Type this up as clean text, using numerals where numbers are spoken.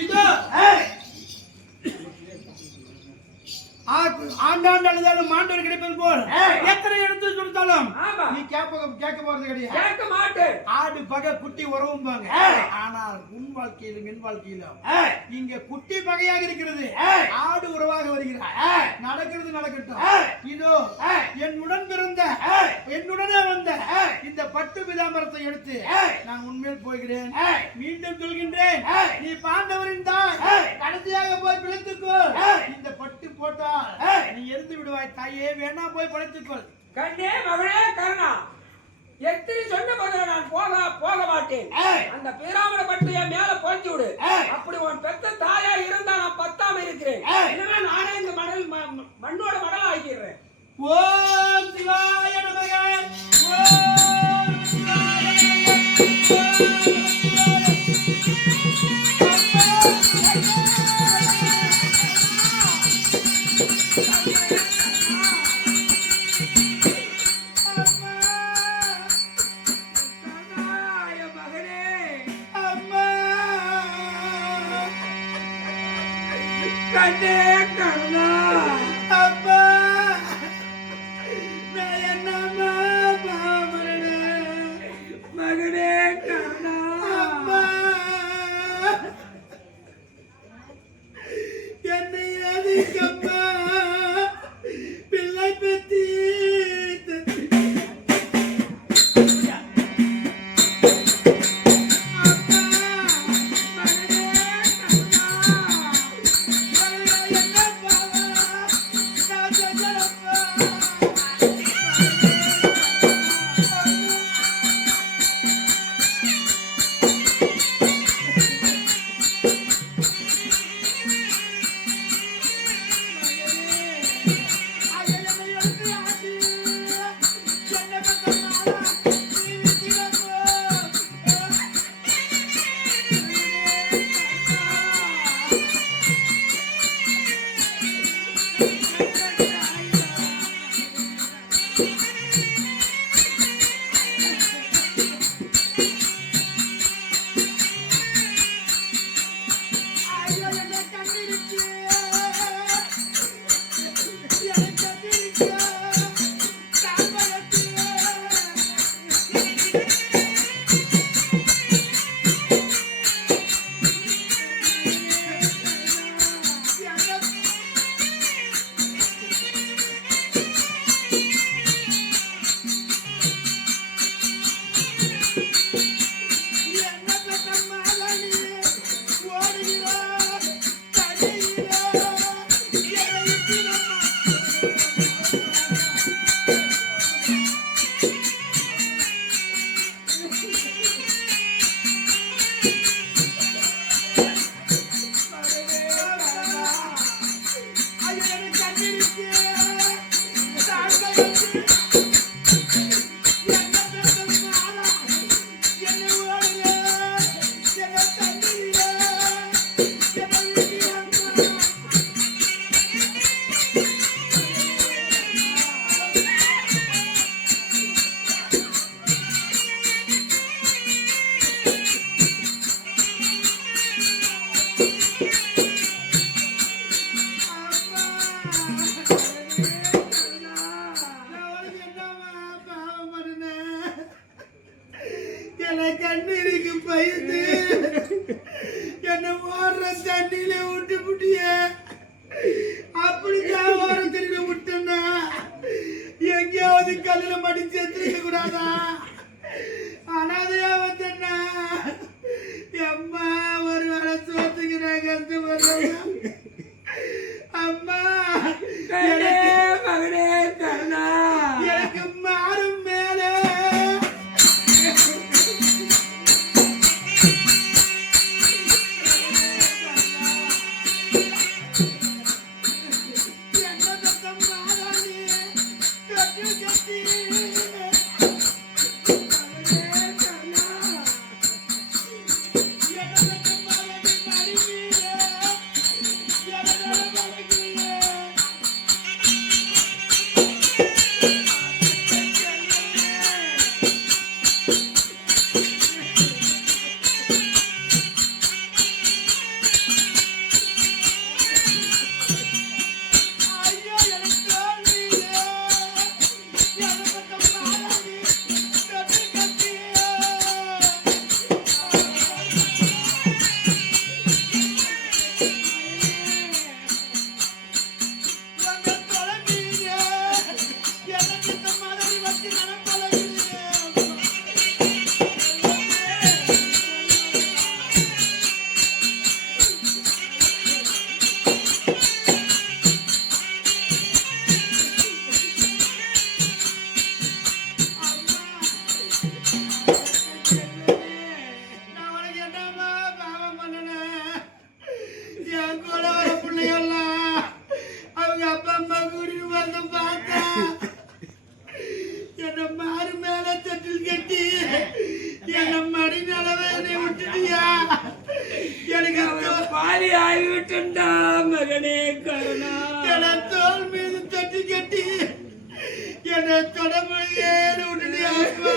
இதோ ஆண்டாண்டு அழுதாலும் மாண்டவர் கிடைப்பது போல் எத்தனை எடுத்து கொடுத்தாலும் நீ கேட்க போறது கிடையாது. கேட்க மாட்டேன். ஆடு பகை குட்டி உறவும்பாங்க. ஆனால் உன் வாழ்க்கையிலும் என் வாழ்க்கையிலும் இங்க குட்டி பகையாக இருக்கிறது, ஆடு உறவாக வருகிறார். நடக்கிறது நடக்கட்டும். இதோ என்னுடன் பிறந்த என்னுடனே வந்த இந்த பட்டு பிதாமரத்தை எடுத்து நான் உண்மையில் போகிறேன். மீண்டும் சொல்கின்றேன், நீ பாண்டவரின் தான் கடைசியாக போய் பிழைத்துக்கோ. இந்த பட்டு போட்டா நீ எரிந்து விடுவாய் தாயே, வேணா போய் படைத்துக்கொள். கண்ணே மகளே கருணா, எத்தனை சொன்ன பதில நான் போக மாட்டேன். அந்த பீராமண பட்டு என் மேல போய்த்து விடு. அப்படி உன் பெத்த தாயா இருந்தா நான் பத்தாம இருக்கிறேன். இல்லைன்னா நானே இந்த மண்ணோட மடல் ஆகிடுறேன். ஓம் சிவாய நமக. ஓம் சிவாய நமக. கண்ணே கருணா, அப்பா நான் என்னம்மா பாவமரணே. மகனே கருணா, அப்பா என்னை எதுக்கப்பா பிள்ளை பெத்தி கண்ணீருக்கு பயந்து என்ன ஓடுற தண்ணியில விட்டு புட்டிய அப்படிதான் ஓரத்திற்கு விட்டேன்னா எங்கேயாவது கல்லுல மடிச்சு எடுத்துக்க கூடாதா? அனாதையா வந்தேன்னா அம்மா ஒரு வேலை சோத்துக்கு நான் கஷ்டப்படுறேன். அம்மா மகனே கருணா, எனக்கு மாறும் மேலே கைவிட்டுண்டா மகனே கருணா. என தோல் மீது தட்டி கட்டி என்னை தொடர்பு ஏறு விட்டுட்டு